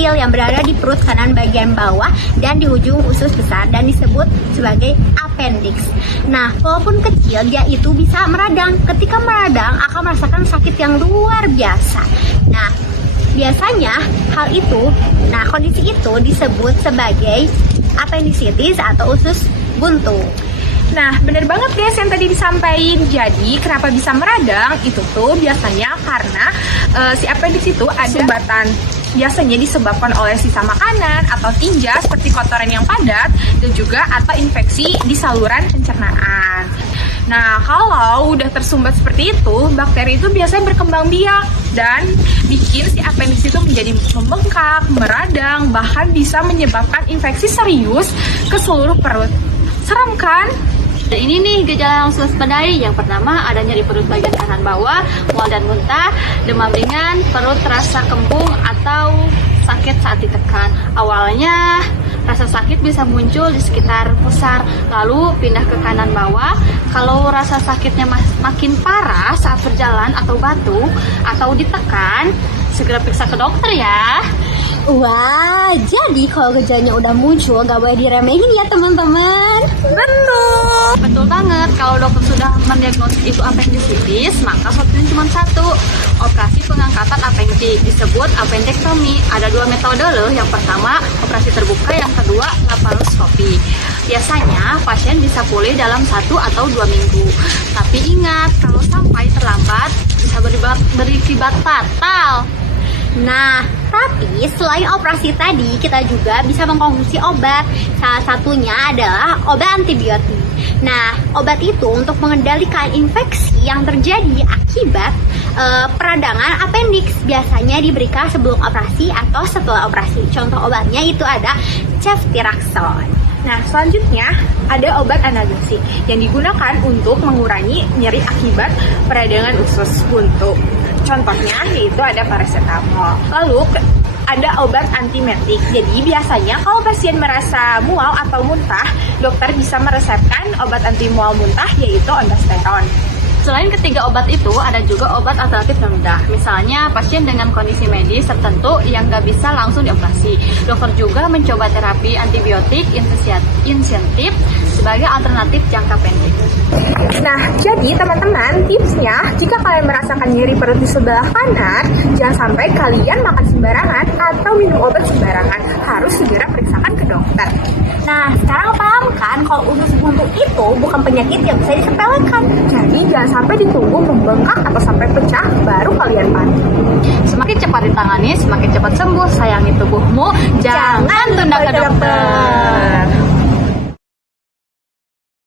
kecil yang berada di perut kanan bagian bawah dan di ujung usus besar dan disebut sebagai appendix. Nah, walaupun kecil, dia itu bisa meradang. Ketika meradang akan merasakan sakit yang luar biasa. Nah, biasanya kondisi itu disebut sebagai appendicitis atau usus buntu. Nah, bener banget guys yang tadi disampaikan. Jadi, kenapa bisa meradang? Itu tuh biasanya karena si appendix itu ada sumbatan. Biasanya disebabkan oleh sisa makanan atau tinja seperti kotoran yang padat dan juga atau infeksi di saluran pencernaan. Nah, kalau udah tersumbat seperti itu, bakteri itu biasanya berkembang biak dan bikin si appendix itu menjadi membengkak, meradang, bahkan bisa menyebabkan infeksi serius ke seluruh perut. Serem kan? Dan ini nih gejala yang waspadai. Yang pertama ada nyeri perut bagian kanan bawah, mual dan muntah, demam ringan, perut terasa kembung atau sakit saat ditekan. Awalnya rasa sakit bisa muncul di sekitar pusar, lalu pindah ke kanan bawah. Kalau rasa sakitnya makin parah saat berjalan atau batuk atau ditekan, segera periksa ke dokter ya. Wah, jadi kalau gejalanya udah muncul gak boleh diremehin ya teman-teman. Betul banget, kalau dokter sudah mendiagnosis itu appendicitis, maka solusinya cuma satu, operasi pengangkatan appendix, disebut appendektomi. Ada dua metode loh, yang pertama operasi terbuka, yang kedua laparoskopi. Biasanya pasien bisa pulih dalam 1 atau 2 minggu. Tapi ingat, kalau sampai terlambat bisa berakibat fatal. Nah, tapi selain operasi tadi, kita juga bisa mengkonsumsi obat. Salah satunya adalah obat antibiotik. Nah, obat itu untuk mengendalikan infeksi yang terjadi akibat peradangan appendix. Biasanya diberikan sebelum operasi atau setelah operasi. Contoh obatnya itu ada ceftriaxone. Nah, selanjutnya ada obat analgesik yang digunakan untuk mengurangi nyeri akibat peradangan usus buntu. Contohnya yaitu ada paracetamol. Lalu ada obat antiemetik. Jadi biasanya kalau pasien merasa mual atau muntah, dokter bisa meresepkan obat anti mual muntah yaitu ondansetron. Selain ketiga obat itu, ada juga obat alternatif yang mudah. Misalnya, pasien dengan kondisi medis tertentu yang nggak bisa langsung dioperasi. Dokter juga mencoba terapi antibiotik insentif sebagai alternatif jangka pendek. Nah, jadi teman-teman, tipsnya, jika kalian merasakan nyeri perut di sebelah kanan, jangan sampai kalian makan sembarangan atau minum obat sembarangan. Harus segera periksakan ke dokter. Nah, sekarang paham kan kalau usus buntu itu bukan penyakit yang bisa disepelekan. Jadi jangan sampai ditunggu membengkak atau sampai pecah baru kalian panik. Semakin cepat ditangani, semakin cepat sembuh. Sayangi tubuhmu, jangan tunda ke dokter.